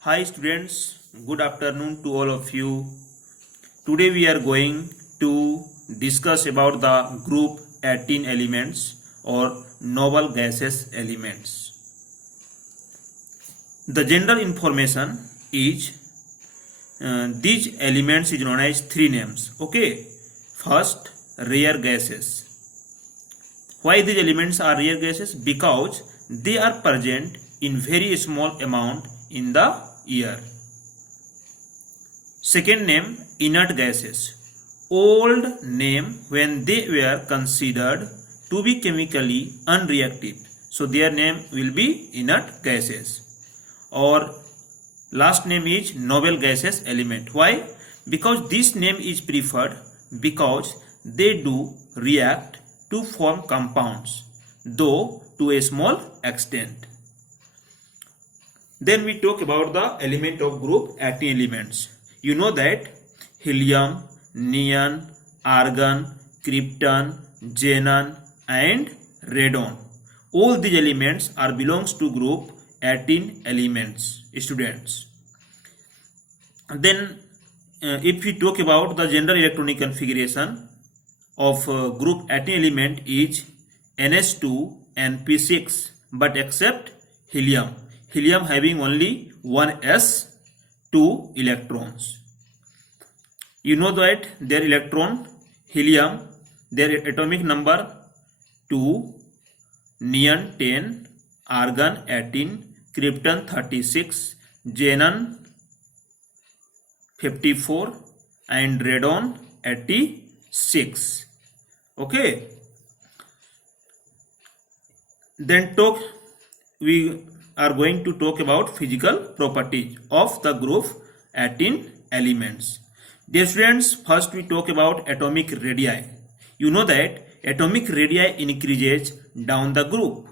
Hi students, good afternoon to all of you. Today we are going to discuss about the group 18 elements or noble gaseous elements. The general information is these elements is known as three names. Okay, first rare gases. Why these elements are rare gases? Because they are present in very small amount in the air. Second name, inert gases. Old name when they were considered to be chemically unreactive. So their name will be inert gases. Or last name is noble gaseous element. Why? Because this name is preferred because they do react to form compounds, though to a small extent. Then we talk about the element of group 18 elements. You know that helium, neon, argon, krypton, xenon and radon. All these elements are belongs to group 18 elements, students. Then if we talk about the general electronic configuration of group 18 element is NH2 and P6, but except helium. Helium having only one s, 2 electrons. You know that their electron, helium, their atomic number 2, neon 10, argon 18, krypton 36, xenon 54 and radon 86. Okay. Then we are going to talk about physical properties of the group 18 elements. Dear students, first we talk about atomic radii. You know that atomic radii increases down the group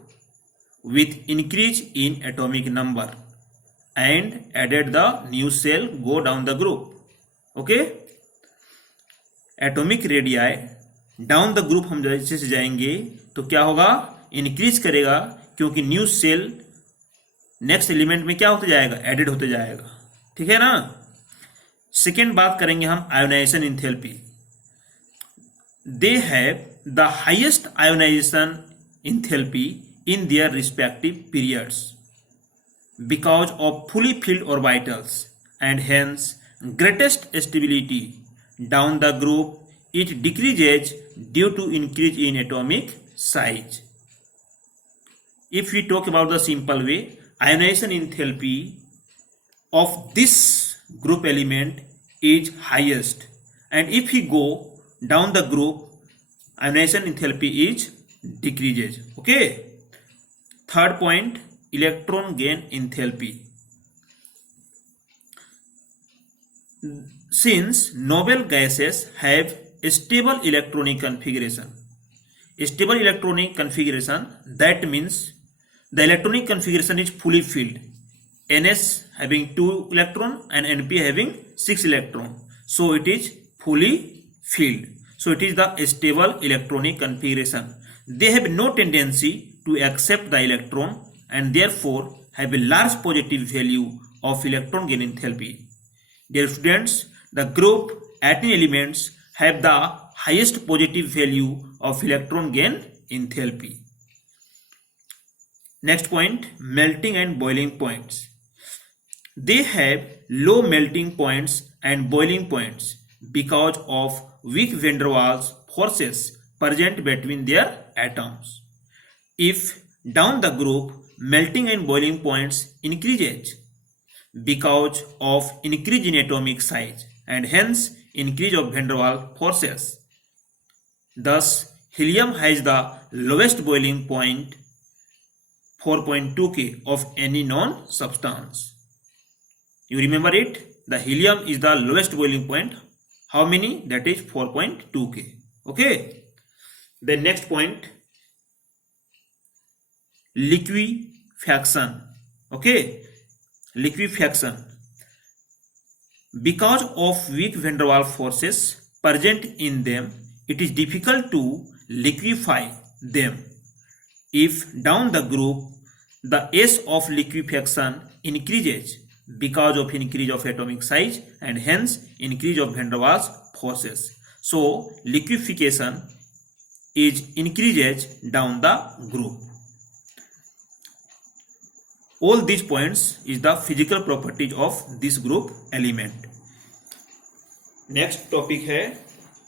with increase in atomic number and added the new cell go down the group. Okay. Atomic radii down the group हम जैसे से जाएंगे तो क्या होगा, increase करेगा क्योंकि new cell next element में क्या होते जाएगा, एडेड होते जाएगा. ठीक है ना. सेकेंड बात करेंगे हम ionization enthalpy. They have the highest ionization enthalpy in their respective periods because of fully filled orbitals and hence greatest stability. Down the group, it decreases due to increase in atomic size. If we talk about the simple way, ionization enthalpy of this group element is highest, and if we go down the group, ionization enthalpy is decreases. Okay. Third point, electron gain enthalpy. Since noble gases have stable electronic configuration, that means the electronic configuration is fully filled. Ns having 2 electron and Np having 6 electron, so it is fully filled. So it is the stable electronic configuration. They have no tendency to accept the electron and therefore have a large positive value of electron gain enthalpy. Dear students, the group 18 elements have the highest positive value of electron gain enthalpy. Next point, melting and boiling points. They have low melting points and boiling points because of weak van der Waals forces present between their atoms. If down the group, melting and boiling points increases because of increase in atomic size and hence increase of van der Waals forces. Thus, helium has the lowest boiling point 4.2 K of any known substance. You remember it? The helium is the lowest boiling point. How many? That is 4.2 K. Okay. The next point, liquefaction. Okay. Liquefaction. Because of weak van der Waals forces present in them, it is difficult to liquefy them. If down the group, the S of liquefaction increases because of increase of atomic size and hence increase of van der Waals forces. So liquefaction is increases down the group. All these points is the physical properties of this group element. Next topic है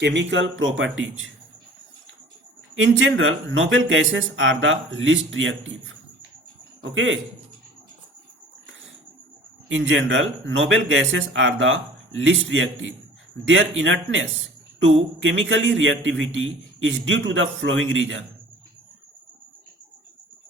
chemical properties. In general, noble gases are the least reactive. Okay. In general, noble gases are the least reactive. Their inertness to chemically reactivity is due to the following reason.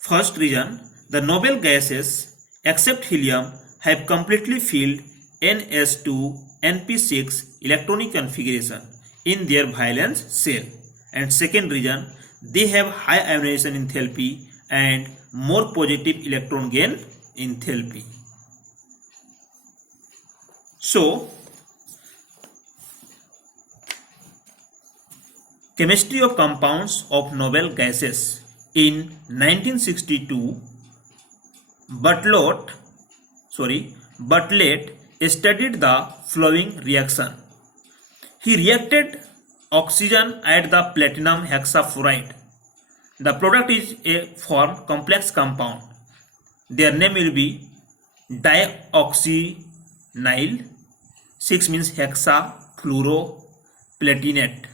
First reason, the noble gases except helium have completely filled ns2 np6 electronic configuration in their valence shell. And second reason, they have high ionization enthalpy and more positive electron gain enthalpy. So, chemistry of compounds of noble gases. In 1962, Bartlett studied the following reaction. He reacted oxygen at the platinum hexafluoride. The product is a form complex compound. Their name will be dioxynyl. 6 means hexafluoroplatinate.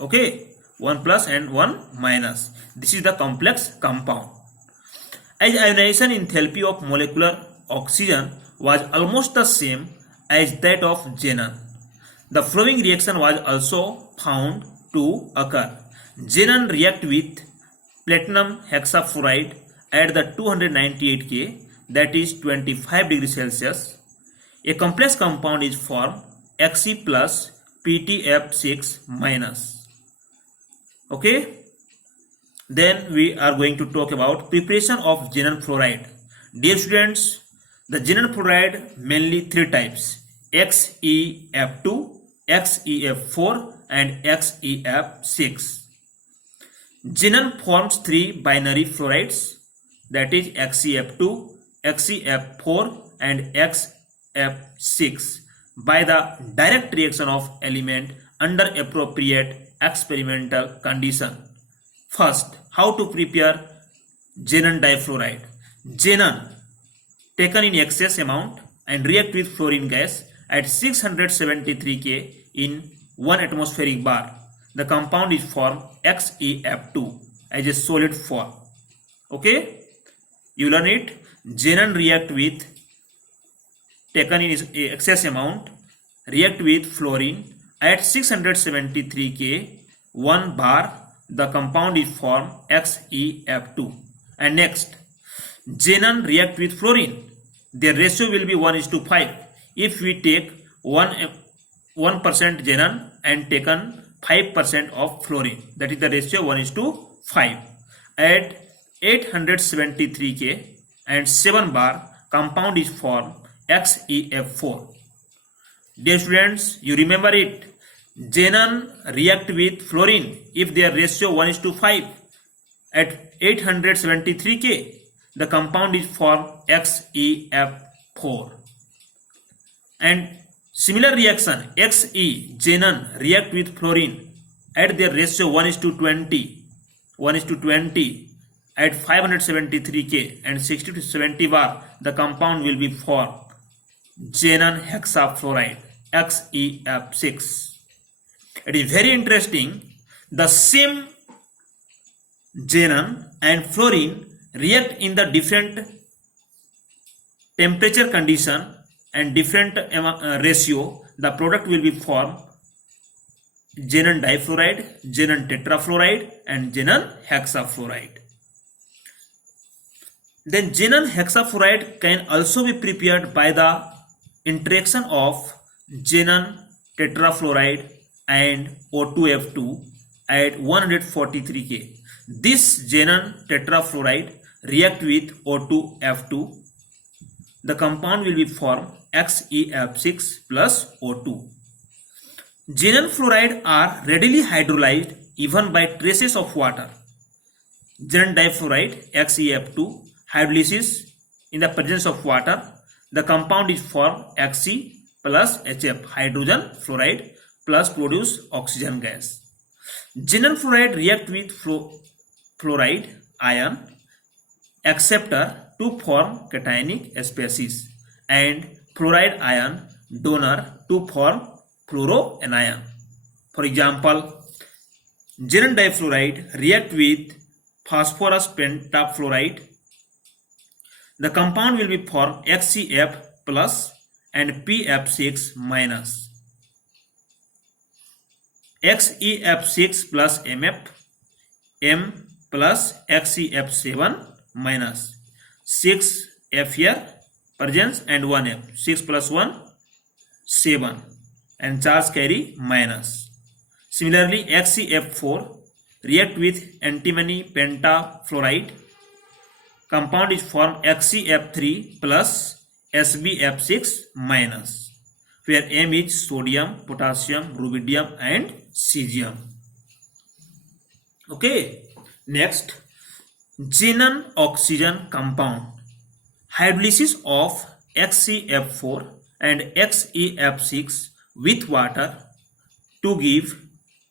Okay, 1 plus and 1 minus. This is the complex compound. As ionization enthalpy of molecular oxygen was almost the same as that of xenon, the following reaction was also found to occur. Xenon react with platinum hexafluoride at the 298 K, that is 25 degrees Celsius. A complex compound is formed, Xe plus PtF6 minus. Okay. Then we are going to talk about preparation of xenon fluoride. Dear students, the xenon fluoride mainly three types: XeF2, XeF4 and XeF6. Xenon forms three binary fluorides, that is XeF2, XeF4 and XeF6 by the direct reaction of element under appropriate experimental condition. First, how to prepare xenon difluoride. Xenon taken in excess amount and react with fluorine gas at 673 K in 1 atmospheric bar. The compound is formed XeF2 as a solid form. Okay, you learn it. Xenon react with taken in excess amount, react with fluorine at 673 K 1 bar. The compound is formed XeF2. And next, xenon react with fluorine. Their ratio will be 1:5. If we take 1% xenon and taken 5% of fluorine, that is the ratio 1:5. At 873 K and 7 bar, compound is formed XeF4. Dear students, you remember it. Xenon react with fluorine if their ratio 1:5 at 873 K. The compound is formed XeF4. And similar reaction xenon react with fluorine at their ratio 1:20 at 573 K and 60 to 70 bar. The compound will be formed xenon hexafluoride XeF6. It is very interesting. The same xenon and fluorine react in the different temperature condition and different ratio. The product will be formed xenon difluoride, xenon tetrafluoride and xenon hexafluoride. Then xenon hexafluoride can also be prepared by the interaction of xenon tetrafluoride and O2F2 at 143 K. This xenon tetrafluoride react with O2F2. The compound will be formed XeF6 plus O2. Xenon fluoride are readily hydrolyzed even by traces of water. Xenon difluoride XeF2 hydrolysis in the presence of water. The compound is formed Xe plus HF, hydrogen fluoride plus produce oxygen gas. Xenon fluoride react with fluoride ion acceptor to form cationic species and fluoride ion donor to form fluoroanion. For example, xenon difluoride react with phosphorus pentafluoride. The compound will be formed XeF plus and PF6 minus. XeF6 plus MF, M plus XeF7 minus. 6F here presence and 1F. 6 plus 1, 7 and charge carry minus. Similarly, XeF4 react with antimony pentafluoride. Compound is formed XeF3 plus SbF6 minus, where M is sodium, potassium, rubidium and cesium. Okay, next, xenon oxygen compound. Hydrolysis of XeF4 and XeF6 with water to give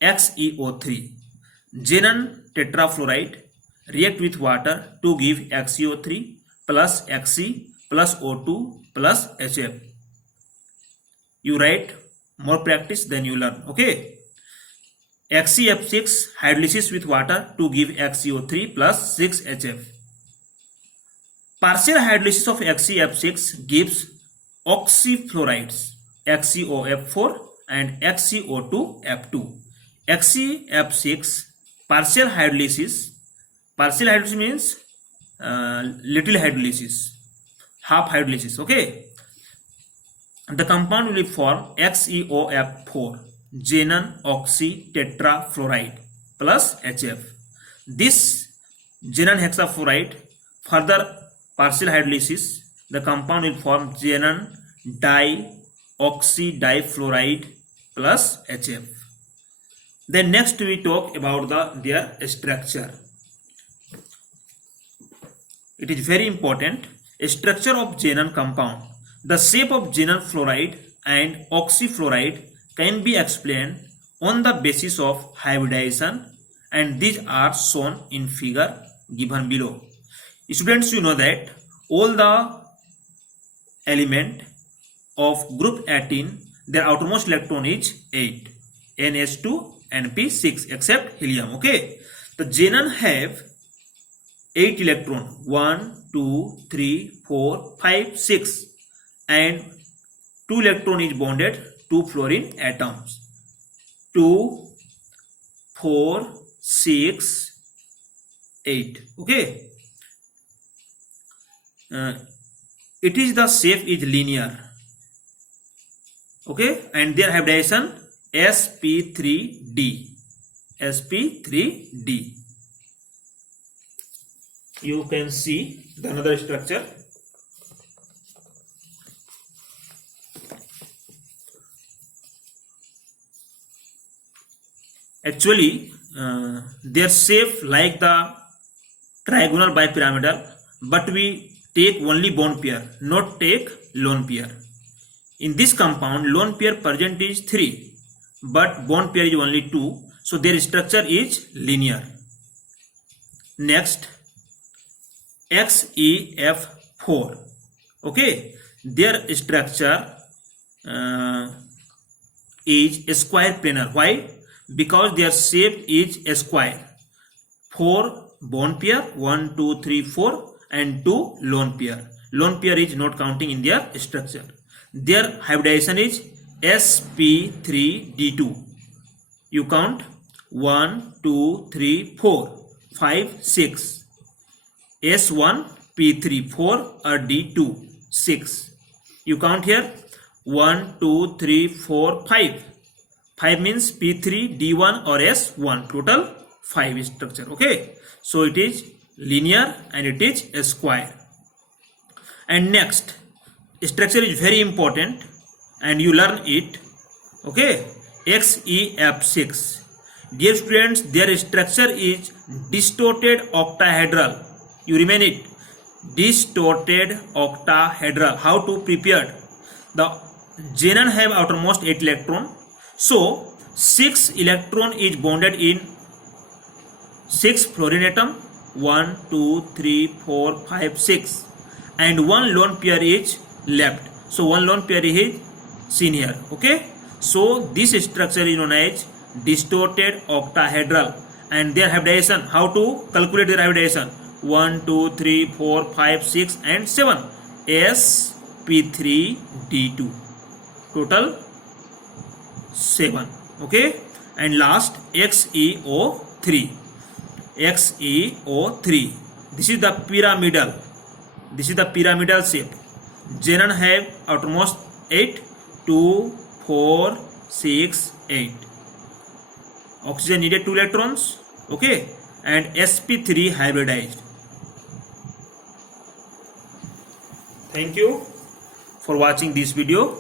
XeO3. Xenon tetrafluoride react with water to give XeO3 plus Xe plus O2 plus HF. You write, more practice then you learn. Okay. XeF6 hydrolysis with water to give XeO3 plus 6HF. Partial hydrolysis of XeF6 gives oxyfluorides XeOF4 and XeO2F2. XeF6 partial hydrolysis means little hydrolysis, half hydrolysis. Okay, the compound will form XeOF4, xenon oxy tetrafluoride plus HF. This xenon hexafluoride further partial hydrolysis, the compound will form xenon dioxy difluoride plus HF. Then next we talk about their structure. It is very important. Structure of xenon compound. The shape of xenon fluoride and oxyfluoride can be explained on the basis of hybridization, and these are shown in figure given below. Students, you know that all the element of group 18, their outermost electron is 8, NH2 and P6 except helium. Okay, the xenon have 8 electron, 1, 2, 3, 4, 5, 6, and 2 electron is bonded to fluorine atoms. 2, 4, 6, 8. Okay. It is the shape is linear. Okay, and their hybridization sp3d. sp3d. You can see the another structure. Actually, their shape like the trigonal bipyramidal, but we take only bond pair, not take lone pair. In this compound, lone pair present is 3, but bond pair is only 2, so their structure is linear. Next, XeF4. Okay, their structure is square planar. Why? Because their shape is a square. 4 bond pair, 1, 2, 3, 4 and 2 lone pair. Lone pair is not counting in their structure. Their hybridization is sp3d2. You count 1, 2, 3, 4, 5, 6. S1, P3, 4 or D2, 6. You count here 1, 2, 3, 4, 5. 5 means P3, D1 or S1. Total 5 structure. Okay. So it is linear and it is a square. And next, structure is very important and you learn it. Okay. XeF6. Dear students, their structure is distorted octahedral. You remain it. distorted octahedral. How to prepare? The xenon have outermost 8 electron, so 6 electron is bonded in 6 fluorine atom, 1 2 3 4 5 6, and one lone pair is left. So one lone pair is seen here. Okay, so this structure is known as distorted octahedral, and their hybridization, how to calculate their hybridization? 1 2 3 4 5 6 and 7, sp3d2, total 7. Okay, and last xeo3. This is the pyramidal shape. Xenon have outermost 8, 2 4 6 8. Oxygen needed 2 electrons. Okay, and sp3 hybridized. Thank you for watching this video.